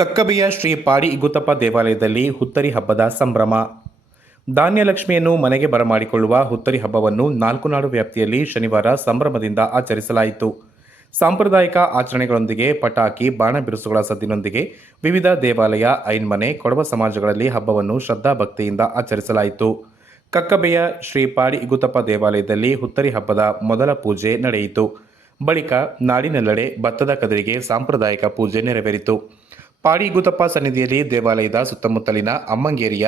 ಕಕ್ಕಬೆಯ ಶ್ರೀ ಪಾಡಿ ಇಗುತಪ್ಪ ದೇವಾಲಯದಲ್ಲಿ ಹುತ್ತರಿ ಹಬ್ಬದ ಸಂಭ್ರಮ. ಧಾನ್ಯಲಕ್ಷ್ಮಿಯನ್ನು ಮನೆಗೆ ಬರಮಾಡಿಕೊಳ್ಳುವ ಹುತ್ತರಿ ಹಬ್ಬವನ್ನು ನಾಲ್ಕು ನಾಡು ವ್ಯಾಪ್ತಿಯಲ್ಲಿ ಶನಿವಾರ ಸಂಭ್ರಮದಿಂದ ಆಚರಿಸಲಾಯಿತು. ಸಾಂಪ್ರದಾಯಿಕ ಆಚರಣೆಗಳೊಂದಿಗೆ ಪಟಾಕಿ, ಬಾಣ ಬಿರುಸುಗಳ ಸದ್ದಿನೊಂದಿಗೆ ವಿವಿಧ ದೇವಾಲಯ, ಐನ್ಮನೆ, ಕೊಡವ ಸಮಾಜಗಳಲ್ಲಿ ಹಬ್ಬವನ್ನು ಶ್ರದ್ಧಾಭಕ್ತಿಯಿಂದ ಆಚರಿಸಲಾಯಿತು. ಕಕ್ಕಬೆಯ ಶ್ರೀ ಪಾಡಿ ಇಗುತಪ್ಪ ದೇವಾಲಯದಲ್ಲಿ ಹುತ್ತರಿ ಹಬ್ಬದ ಮೊದಲ ಪೂಜೆ ನಡೆಯಿತು. ಬಳಿಕ ನಾಡಿನೆಲ್ಲೆಡೆ ಭತ್ತದ ಕದರಿಗೆ ಸಾಂಪ್ರದಾಯಿಕ ಪೂಜೆ ನೆರವೇರಿತು. ಪಾಡಿ ಗುತಪ್ಪ ಸನ್ನಿಧಿಯಲ್ಲಿ ದೇವಾಲಯದ ಸುತ್ತಮುತ್ತಲಿನ ಅಮ್ಮಂಗೇರಿಯ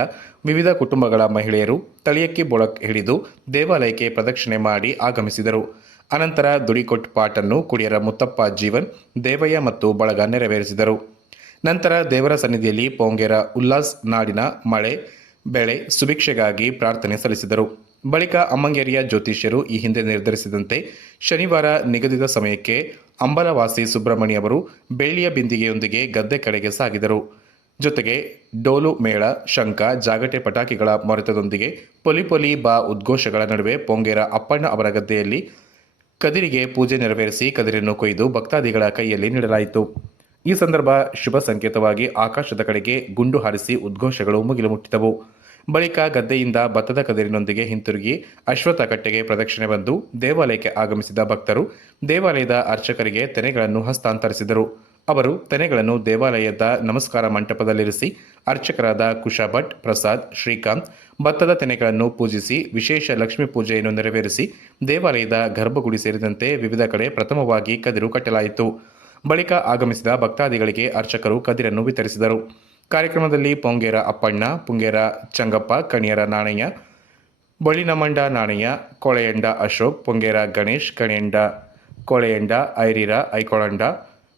ವಿವಿಧ ಕುಟುಂಬಗಳ ಮಹಿಳೆಯರು ತಳಿಯಕ್ಕೆ ಬೊಳಕ್ ಹಿಡಿದು ದೇವಾಲಯಕ್ಕೆ ಪ್ರದಕ್ಷಿಣೆ ಮಾಡಿ ಆಗಮಿಸಿದರು. ಅನಂತರ ದುಡಿಕೊಟ್ ಪಾಟನ್ನು ಕುಡಿಯರ ಮುತ್ತಪ್ಪ ಜೀವನ್, ದೇವಯ್ಯ ಮತ್ತು ಬಳಗ ನೆರವೇರಿಸಿದರು. ನಂತರ ದೇವರ ಸನ್ನಿಧಿಯಲ್ಲಿ ಪೋಂಗೇರ ಉಲ್ಲಾಸ್ ನಾಡಿನ ಮಳೆ, ಬೆಳೆ ಸುಭಿಕ್ಷೆಗಾಗಿ ಪ್ರಾರ್ಥನೆ ಸಲ್ಲಿಸಿದರು. ಬಳಿಕ ಅಮ್ಮಂಗೇರಿಯ ಜ್ಯೋತಿಷ್ಯರು ಈ ಹಿಂದೆ ನಿರ್ಧರಿಸಿದಂತೆ ಶನಿವಾರ ನಿಗದಿತ ಸಮಯಕ್ಕೆ ಅಂಬಲವಾಸಿ ಸುಬ್ರಹ್ಮಣ್ಯ ಅವರು ಬೆಳ್ಳಿಯ ಬಿಂದಿಗೆಯೊಂದಿಗೆ ಗದ್ದೆ ಕಡೆಗೆ ಸಾಗಿದರು. ಜೊತೆಗೆ ಡೋಲು ಮೇಳ, ಶಂಖ, ಜಾಗಟೆ ಪಟಾಕಿಗಳ ಮೊರೆತದೊಂದಿಗೆ ಪೊಲಿ ಪೊಲಿ ಬಾ ಉದ್ಘೋಷಗಳ ನಡುವೆ ಪೊಂಗೇರ ಅಪ್ಪಣ್ಣ ಅವರ ಗದ್ದೆಯಲ್ಲಿ ಕದಿರಿಗೆ ಪೂಜೆ ನೆರವೇರಿಸಿ ಕದಿರನ್ನು ಕೊಯ್ದು ಭಕ್ತಾದಿಗಳ ಕೈಯಲ್ಲಿ ನೀಡಲಾಯಿತು. ಈ ಸಂದರ್ಭ ಶುಭ ಸಂಕೇತವಾಗಿ ಆಕಾಶದ ಕಡೆಗೆ ಗುಂಡು ಹಾರಿಸಿ ಉದ್ಘೋಷಗಳು ಮುಗಿಲು ಮುಟ್ಟಿದವು. ಬಳಿಕ ಗದ್ದೆಯಿಂದ ಭತ್ತದ ಕದಿರಿನೊಂದಿಗೆ ಹಿಂತಿರುಗಿ ಅಶ್ವಥ ಕಟ್ಟೆಗೆ ಪ್ರದಕ್ಷಿಣೆ ಬಂದು ದೇವಾಲಯಕ್ಕೆ ಆಗಮಿಸಿದ ಭಕ್ತರು ದೇವಾಲಯದ ಅರ್ಚಕರಿಗೆ ತೆನೆಗಳನ್ನು ಹಸ್ತಾಂತರಿಸಿದರು. ಅವರು ತೆನೆಗಳನ್ನು ದೇವಾಲಯದ ನಮಸ್ಕಾರ ಮಂಟಪದಲ್ಲಿರಿಸಿ ಅರ್ಚಕರಾದ ಕುಶಾ ಭಟ್, ಪ್ರಸಾದ್, ಶ್ರೀಕಾಂತ್ ಭತ್ತದ ತೆನೆಗಳನ್ನು ಪೂಜಿಸಿ ವಿಶೇಷ ಲಕ್ಷ್ಮೀ ಪೂಜೆಯನ್ನು ನೆರವೇರಿಸಿ ದೇವಾಲಯದ ಗರ್ಭಗುಡಿ ಸೇರಿದಂತೆ ವಿವಿಧ ಕಡೆ ಪ್ರಥಮವಾಗಿ ಕದಿರು ಕಟ್ಟಲಾಯಿತು. ಬಳಿಕ ಆಗಮಿಸಿದ ಭಕ್ತಾದಿಗಳಿಗೆ ಅರ್ಚಕರು ಕದಿರನ್ನು ವಿತರಿಸಿದರು. ಕಾರ್ಯಕ್ರಮದಲ್ಲಿ ಪೊಂಗೇರ ಅಪ್ಪಣ್ಣ, ಪುಂಗೇರ ಚಂಗಪ್ಪ, ಕಣಿಯರ ನಾಣಯ್ಯ ಬಳಿನಮಂಡ ನಾಣಯ್ಯ, ಕೊಳೆಯಂಡ ಅಶೋಕ್, ಪೊಂಗೇರ ಗಣೇಶ್, ಕಣಿಯಂಡ ಕೊಳೆಯಂಡ, ಐರಿರ ಐಕೊಳಂಡ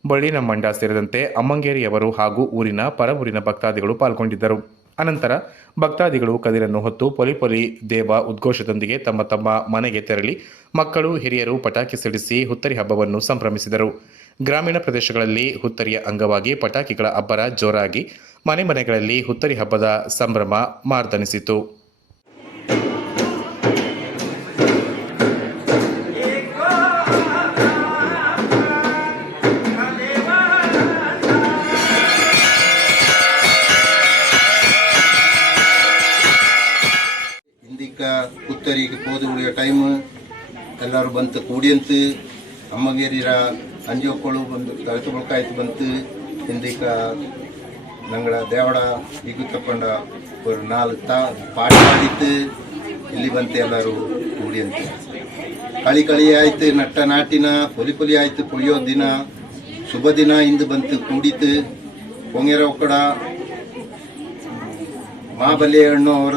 ಬಳಿನಮಂಡ ಸೇರಿದಂತೆ ಅಮ್ಮಂಗೇರಿಯವರು ಹಾಗೂ ಊರಿನ ಪರವೂರಿನ ಭಕ್ತಾದಿಗಳು ಪಾಲ್ಗೊಂಡಿದ್ದರು. ಅನಂತರ ಭಕ್ತಾದಿಗಳು ಕದಿರನ್ನು ಹೊತ್ತು ಪೊಲಿ ಪೊಲಿ ದೇವ ಉದ್ಘೋಷದೊಂದಿಗೆ ತಮ್ಮ ತಮ್ಮ ಮನೆಗೆ ತೆರಳಿ ಮಕ್ಕಳು, ಹಿರಿಯರು ಪಟಾಕಿ ಸಿಡಿಸಿ ಹುತ್ತರಿ ಹಬ್ಬವನ್ನು ಸಂಭ್ರಮಿಸಿದರು. ಗ್ರಾಮೀಣ ಪ್ರದೇಶಗಳಲ್ಲಿ ಹುತ್ತರಿಯ ಅಂಗವಾಗಿ ಪಟಾಕಿಗಳ ಅಬ್ಬರ ಜೋರಾಗಿ ಮನೆ ಮನೆಗಳಲ್ಲಿ ಹುತ್ತರಿ ಹಬ್ಬದ ಸಂಭ್ರಮ ಮಾರ್ದನಿಸಿತು ಹುತ್ತರಿಗೆ ಪೋದು ಉಳಿಯೋ ಟೈಮ್ ಎಲ್ಲರೂ ಬಂತು ಕೂಡಿಯಂತು ಅಮ್ಮಗೇರಿರ ಅಂಜೋಕೊಳು ಬಂದು ತಳಿತು ಬಳಕಾಯ್ತು ಬಂತು, ಹಿಂದಿಕ್ಕ ನಂಗಳ ದೇವಡ ಈಗ ತಕೊಂಡ ஒரு ನಾಲ್ಕು ತಾ ಪಾಠ ಮಾಡಿತ್ತು ಇಲ್ಲಿ ಬಂತು ಎಲ್ಲರೂ ಕೂಡಿಯಂತು ಕಳಿ ಕಳಿ ಆಯ್ತು ನಟ್ಟ ನಾಟಿನ ಪೊಲಿ ಪೊಲಿ ಆಯ್ತು ಪುಳಿಯೋ ದಿನ ಶುಭ ದಿನ ಇಂದು ಬಂತು ಕೂಡಿತು ಪೊಂಗೆರ ಒಕ್ಕಡ ಮಾಬಲಿ ಹಣ್ಣು ಅವ್ರ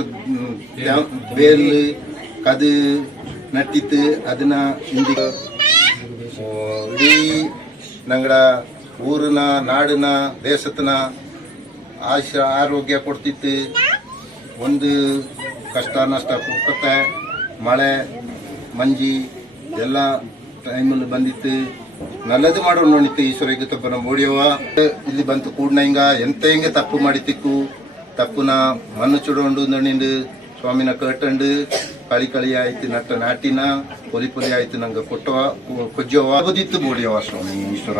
ಬೇಲ್ ಕದು ನಟ್ಟಿತ್ತು ಅದನ್ನ ಹಿಂದಿ ಇಡೀ ನಂಗಡ ಊರಿನ ನಾಡಿನ ದೇಶತನ ಆಶ ಆರೋಗ್ಯ ಕೊಡ್ತಿತ್ತು. ಒಂದು ಕಷ್ಟ ನಷ್ಟ ಕುಕ್ಕತ್ತೆ ಮಳೆ, ಮಂಜಿ ಎಲ್ಲ ಟೈಮಲ್ಲಿ ಬಂದಿತ್ತು. ನಲ್ಲದು ಮಾಡೋ ನೋಡಿತ್ತು ಈಶ್ವರ ನಮ್ಮ ಓಡಿಯವ ಇಲ್ಲಿ ಬಂತು ಕೂಡ್ನ ಹಿಂಗ, ಎಂತ ಹಿಂಗೆ ತಪ್ಪು ಮಾಡಿತಿಕ್ಕು. ತಪ್ಪುನ ಮಣ್ಣು ಚುಡೋಂಡು ನಣಿಂಡು ಸ್ವಾಮಿನ ಕಟ್ಟಂಡು ಕಳಿ ಕಳಿ ಆಯ್ತು ನಟ್ಟ ನಾಟಿನ, ಪೊಲಿ ಪೊಲಿ ಆಯ್ತು ನಂಗೆ ಕೊಟ್ಟವ ಕೊಜ್ಜವ ಬದಿತ್ತು ಬೋಡಿಯವ ಸ್ವಾಮಿ, ಈಶ್ವರ.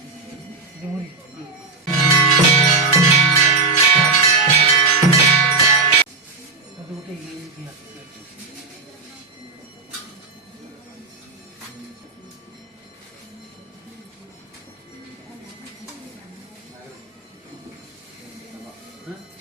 Hmm?